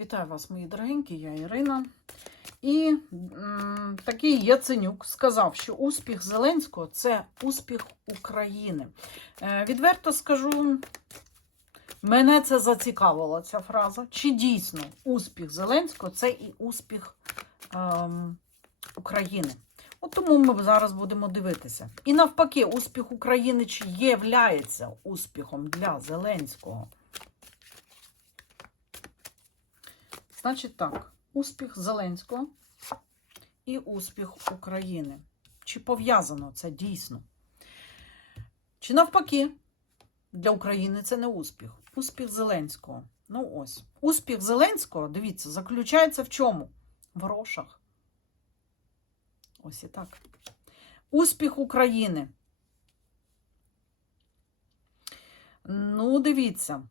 Вітаю вас, мої дорогенькі, я Ірина. І м, такий Яценюк сказав, що успіх Зеленського це успіх України. Е, відверто скажу, мене це зацікавила ця фраза. Чи дійсно успіх Зеленського це і успіх ем, України? От тому ми зараз будемо дивитися. І навпаки, успіх України чи являється успіхом для Зеленського? Значить так, успіх Зеленського і успіх України. Чи пов'язано це дійсно? Чи навпаки, для України це не успіх. Успіх Зеленського. Ну ось. Успіх Зеленського, дивіться, заключається в чому? В грошах. Ось і так. Успіх України. Ну, дивіться.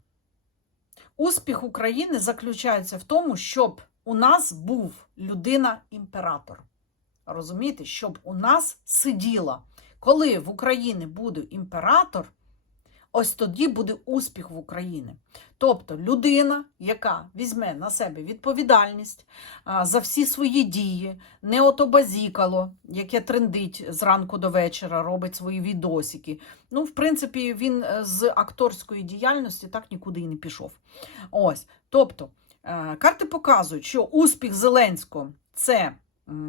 Успіх України заключається в тому, щоб у нас був людина-імператор. Розумієте, щоб у нас сиділа. Коли в Україні буде імператор, ось тоді буде успіх в Україні. Тобто людина, яка візьме на себе відповідальність за всі свої дії, не ото базікало, яке трендить зранку до вечора, робить свої відосики. Ну, в принципі, він е, з акторської діяльності так нікуди і не пішов. Ось, тобто, е, карти показують, що успіх Зеленського це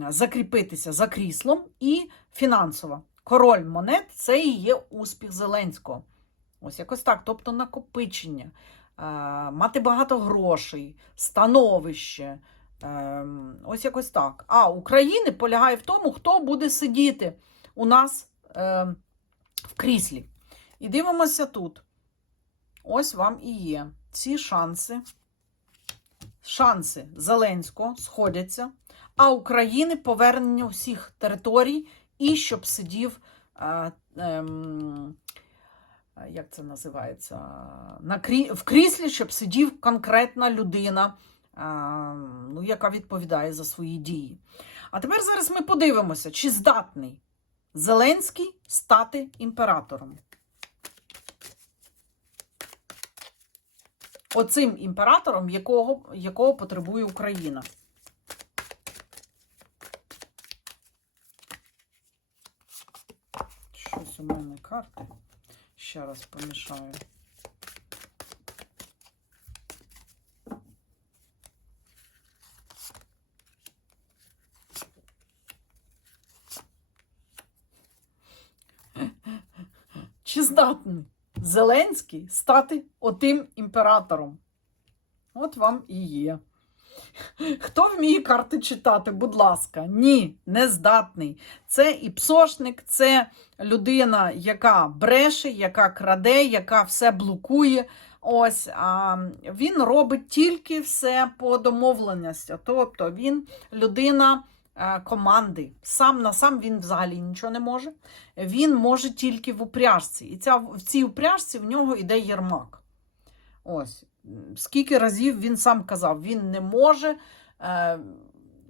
закріпитися за кріслом і фінансово. Король монет це і є успіх Зеленського. Ось якось так. Тобто накопичення, е, мати багато грошей, становище. е, Ось якось так. А України полягає в тому, хто буде сидіти у нас е, в кріслі. І дивимося тут. Ось вам і є ці шанси. Шанси Зеленського сходяться, а України повернення всіх територій і щоб сидів. е, ем, як це називається? На крі... В кріслі, щоб сидів конкретна людина, е, ну, яка відповідає за свої дії. А тепер зараз ми подивимося, чи здатний Зеленський стати імператором. Оцим імператором, якого, якого потребує Україна. Щось у мене карти. Ще раз помішаю. Чи здатний Зеленський стати отим імператором? От вам і є. Хто вміє карти читати, будь ласка, ні, не здатний. Це і псошник, це людина, яка бреше, яка краде, яка все блокує. Ось а він робить тільки все по домовленості. Тобто він людина е, команди. Сам на сам він взагалі нічого не може. Він може тільки в упряжці. І ця, в цій упряжці в нього йде Єрмак. Ось. Скільки разів він сам казав, він не може е,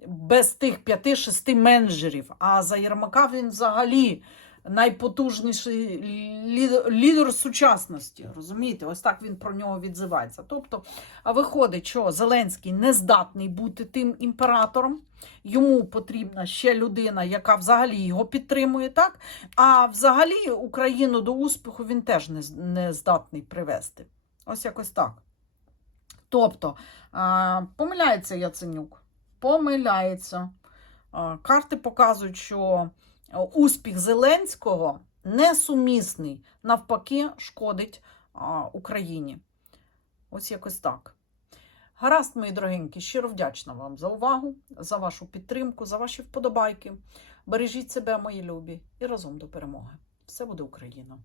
без тих п'яти-шести менеджерів. А за Єрмака він взагалі найпотужніший лідер, лідер сучасності. Розумієте, ось так він про нього відзивається. Тобто, а виходить, що Зеленський не здатний бути тим імператором. Йому потрібна ще людина, яка взагалі його підтримує, так? А взагалі Україну до успіху він теж не, не здатний привести. Ось якось так. Тобто, помиляється Яценюк. Помиляється. Карти показують, що успіх Зеленського несумісний, навпаки, шкодить Україні. Ось якось так. Гаразд, мої дорогенькі, щиро вдячна вам за увагу, за вашу підтримку, за ваші вподобайки. Бережіть себе, мої любі, і разом до перемоги. Все буде Україна!